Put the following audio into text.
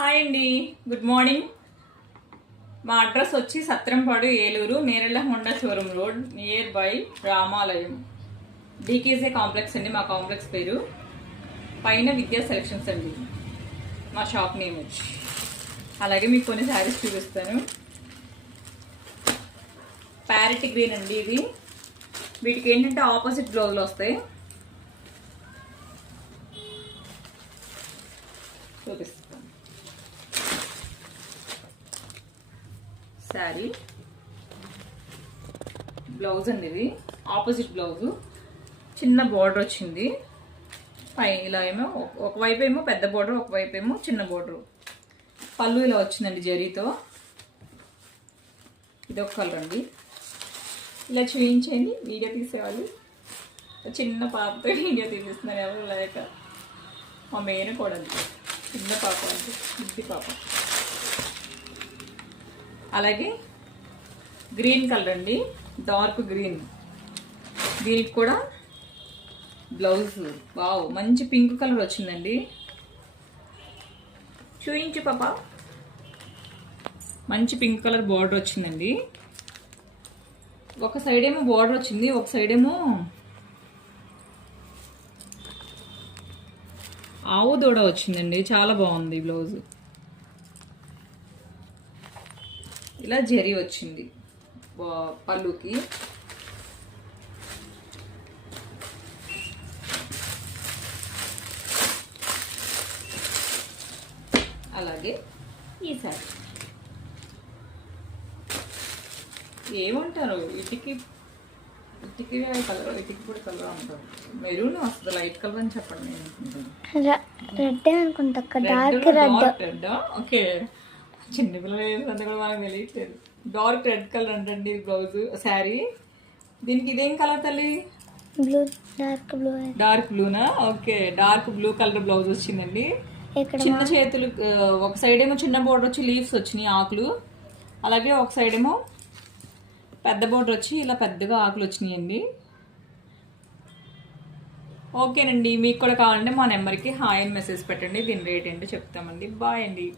Hi అండి, good morning. మా address వచ్చి Satrampadu, Eluru, Nerella Honda showroom road, near by రామాలయం. డీకేజే కాంప్లెక్స్ అండి మా కాంప్లెక్స్ పేరు. పైన విద్యా సెలక్షన్స్ అండి మా షాప్ నేమ్ వచ్చి. అలాగే మీకు కొన్ని శారీస్ చూపిస్తాను. ప్యారెట్ గ్రీన్ అండి ఇది. వీటికి ఏంటంటే ఆపోజిట్ బ్లౌజులు వస్తాయి. చూపిస్తాను. శారీ బ్లౌజ్ అండి ఇది. ఆపోజిట్ బ్లౌజు, చిన్న బార్డర్ వచ్చింది. పై ఇలా ఏమో ఒకవైపు ఏమో పెద్ద బార్డర్, ఒకవైపు ఏమో చిన్న బార్డర్. పళ్ళు ఇలా వచ్చిందండి జరీతో. ఇదొక కలర్ అండి. ఇలా చూపించండి. వీడియో తీసేవాళ్ళు చిన్న పాపతో వీడియో తీపిస్తున్నారు ఎవరు లేక. మా మెయిన్ కూడా చిన్న పాప అంటే బుద్ధి పాప. అలాగే గ్రీన్ కలర్ అండి, డార్క్ గ్రీన్. దీనికి కూడా బ్లౌజ్ వావ్ మంచి పింక్ కలర్ వచ్చిందండి. చూయించు పాప. మంచి పింక్ కలర్ బార్డర్ వచ్చిందండి. ఒక సైడ్ ఏమో బార్డర్ వచ్చింది, ఒక సైడ్ ఏమో ఆవు దూడ వచ్చిందండి. చాలా బాగుంది బ్లౌజ్. ఇలా జరీ వచ్చింది పళ్ళుకి. అలాగే ఈ సారీ ఏమంటారు, ఇటుకి కలర్, ఇటుకి కూడా కలర్ అంటారు. మెరూన్ వస్తుంది, లైట్ కలర్ అని చెప్పండి. రెడ్ అనుకుంటా, డార్క్ రెడ్. ఓకే, చిన్నపిల్లలు వేసినంత కూడా మనకు తెలియట్లేదు. డార్క్ రెడ్ కలర్ అంటండి బ్లౌజ్ శారీ. దీనికి ఇదేం కలర్ తల్లి? బ్లూ. డార్క్ బ్లూనా? Okay, dark blue colour blouse వచ్చిందండి. చిన్న చేతులు, ఒక సైడ్ ఏమో చిన్న బోర్డర్ వచ్చి లీవ్స్ వచ్చినాయి, ఆకులు. అలాగే ఒక సైడ్ ఏమో పెద్ద బోర్డర్ వచ్చి ఇలా పెద్దగా ఆకులు వచ్చినాయండి. ఓకేనండి, మీకు కూడా కావాలంటే మా నెంబర్కి హాయ్ అని మెసేజ్ పెట్టండి. దీని రేట్ ఏంటో చెప్తామండి. బాయ్ అండి.